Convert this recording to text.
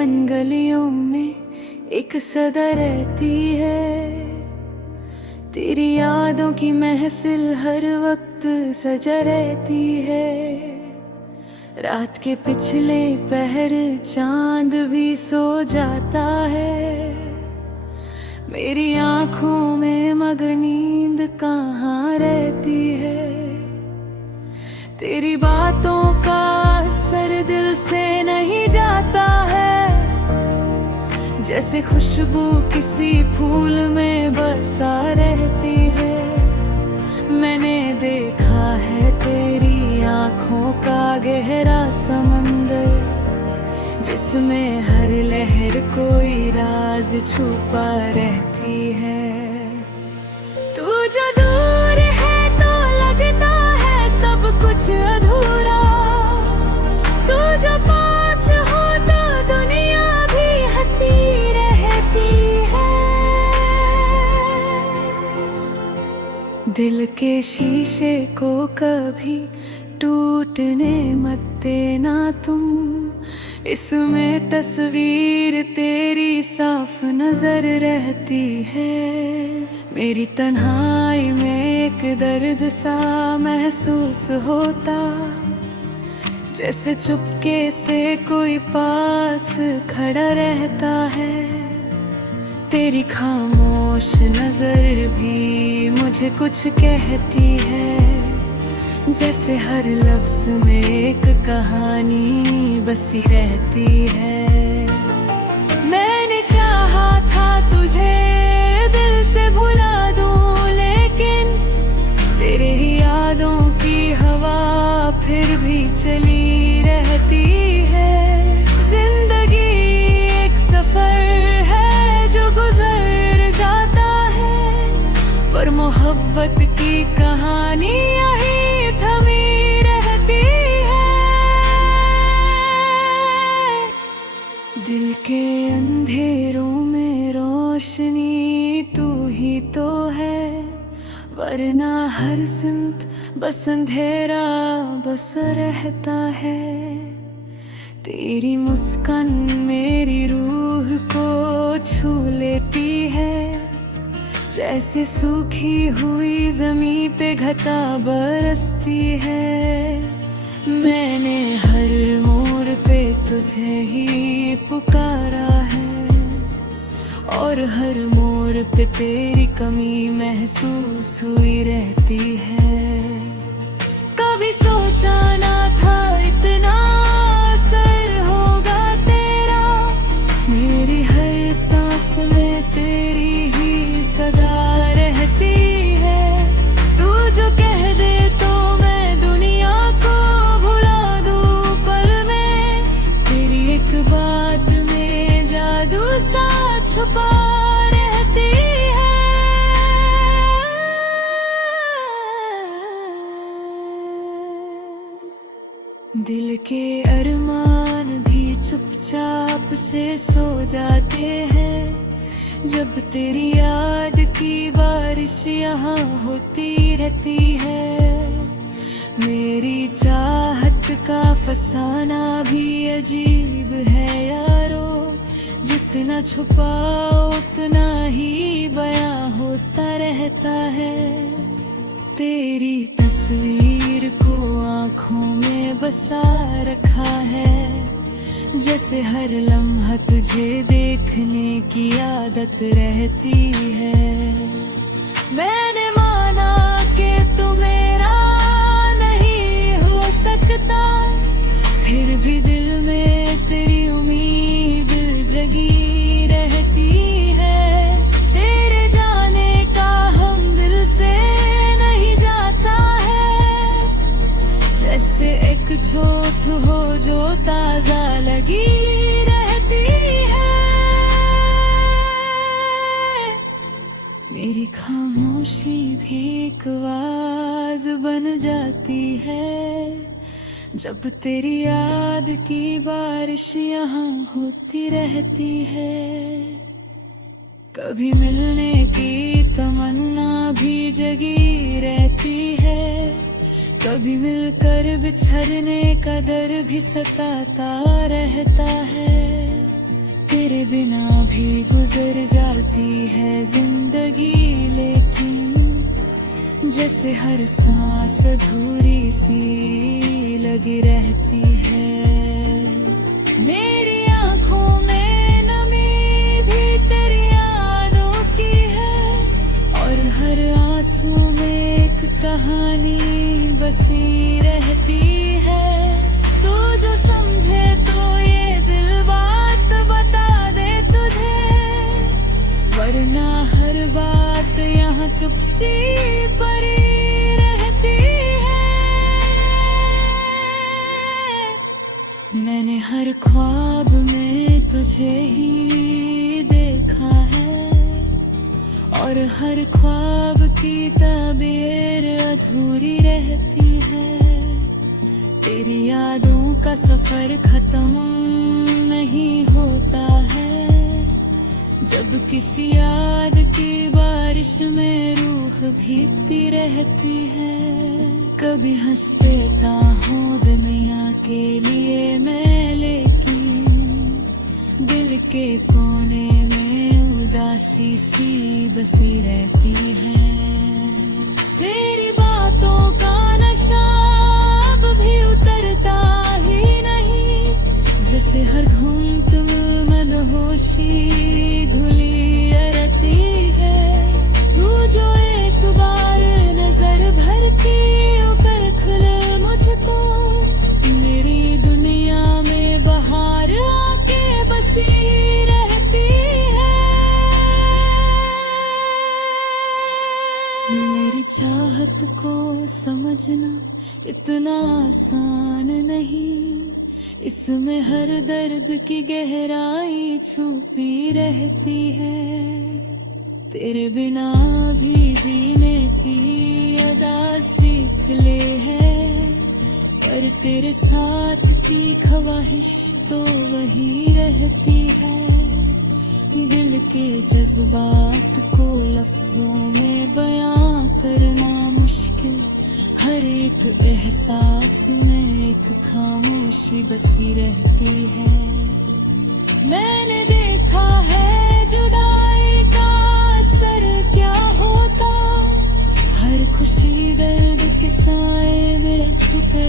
अनगलियों में एक सदा रहती है। तेरी यादों की महफिल हर वक्त सजा रहती है। रात के पिछले पहर चांद भी सो जाता है। मेरी आंखों में मगर नींद कहाँ रहती है। तेरी बातों का असर दिल से नहीं जाता है। जैसे खुशबू किसी फूल में बसा रहती है। मैंने देखा है तेरी आंखों का गहरा समंदर, जिसमें हर लहर कोई राज छुपा रहती है। तू जो दूर है तो लगता है सब कुछ अधूरा। तू जो पास हो तो दुनिया भी हंसी रहती है। दिल के शीशे को कभी टूटने मत देना तुम। इसमें तस्वीर तेरी साफ नजर रहती है। मेरी तन्हाई में एक दर्द सा महसूस होता, जैसे चुपके से कोई पास खड़ा रहता है। तेरी खामोश नजर भी मुझे कुछ कहती है। जैसे हर लफ्ज में एक कहानी बसी रहती है। मैंने चाहा था तुझे दिल से भुला दूं, लेकिन तेरे ही यादों की हवा फिर भी चली रहती है। जिंदगी एक सफर है जो गुजर जाता है, पर मोहब्बत की कहानी यही थमी रहती है। दिल के अंधेरों में रोशनी तू ही तो है, वरना हर सिमत बस अंधेरा बस रहता है। तेरी मुस्कान मेरी रूह को छू लेती है, जैसे सूखी हुई जमीन पे घटा बरसती है। मैंने हर मोड़ पे तुझे ही पुकारा है, और हर मोड़ पे तेरी कमी महसूस हुई रहती है। कभी सोचा ना था इतना असर होगा तेरा, मेरी हर सांस में तेरी ही सदा रहती है। तू जो कह दे तो मैं दुनिया को भुला दूं पल में, तेरी एक बात में जादू सा छुपा रहती है। दिल के अरमान भी चुपचाप से सो जाते हैं, जब तेरी याद की बारिश यहाँ होती रहती है। मेरी चाहत का फसाना भी अजीब है यारो, जितना छुपाओ उतना ही बयां होता रहता है। तेरी तस्वीर को आँखों में बसा रखा है, जैसे हर लम्हा तुझे देखने की आदत रहती है। मैंने माना कि तू मेरा नहीं हो सकता, फिर भी दिल में तेरी उम्मीद जगी रहती है। तेरे जाने का हम दिल से नहीं जाता है, जैसे एक चोट हो जो ताजा लगी रहती है। मेरी खामोशी भी एक आवाज बन जाती है, जब तेरी याद की बारिश यहाँ होती रहती है। कभी मिलने की तमन्ना भी जगी रहती है, कभी मिलकर बिछड़ने का डर भी सताता रहता है। तेरे बिना भी गुजर जाती है जिंदगी, लेकिन जैसे हर सांस अधूरी सी लगी रहती है। मेरी आंखों में नमी भी तेरी यादों की है, और हर आंसू में एक कहानी बसी रहती है। तू जो समझे तो ये दिल बात बता दे तुझे, वरना हर बात यहाँ चुप सी पड़ी रहती है। मैंने हर ख्वाब में तुझे ही देखा है, और हर ख्वाब की ताबीर अधूरी रहती है। तेरी यादों का सफर खत्म नहीं होता है, जब किसी याद की बारिश में रूह भीगती रहती है। कभी हंस देता हूँ दुनिया के लिए मैं, लेकिन दिल के कोने में उदासी सी बसी रहती है। तेरी बातों का नशा अब भी उतरता ही नहीं, जैसे हर घूंट में मनहोशी घुली रहती है। तू जो एक बार नजर भरती होकर खुले मुझको, मेरी दुनिया में बहार आके बसी रहती है। मेरी चाहत को समझना इतना आसान नहीं, इसमें हर दर्द की गहराई छुपी रहती है। तेरे बिना भी जीने की अदा सीख ले है, पर तेरे साथ की ख्वाहिश तो वही रहती है। दिल के जज्बात को लफ्जों में बयां करना मुश्किल, हर एक एहसास में एक खामोशी बसी रहती है। मैंने देखा है जुदाई का असर क्या होता, हर खुशी दर्द के साए में छुपे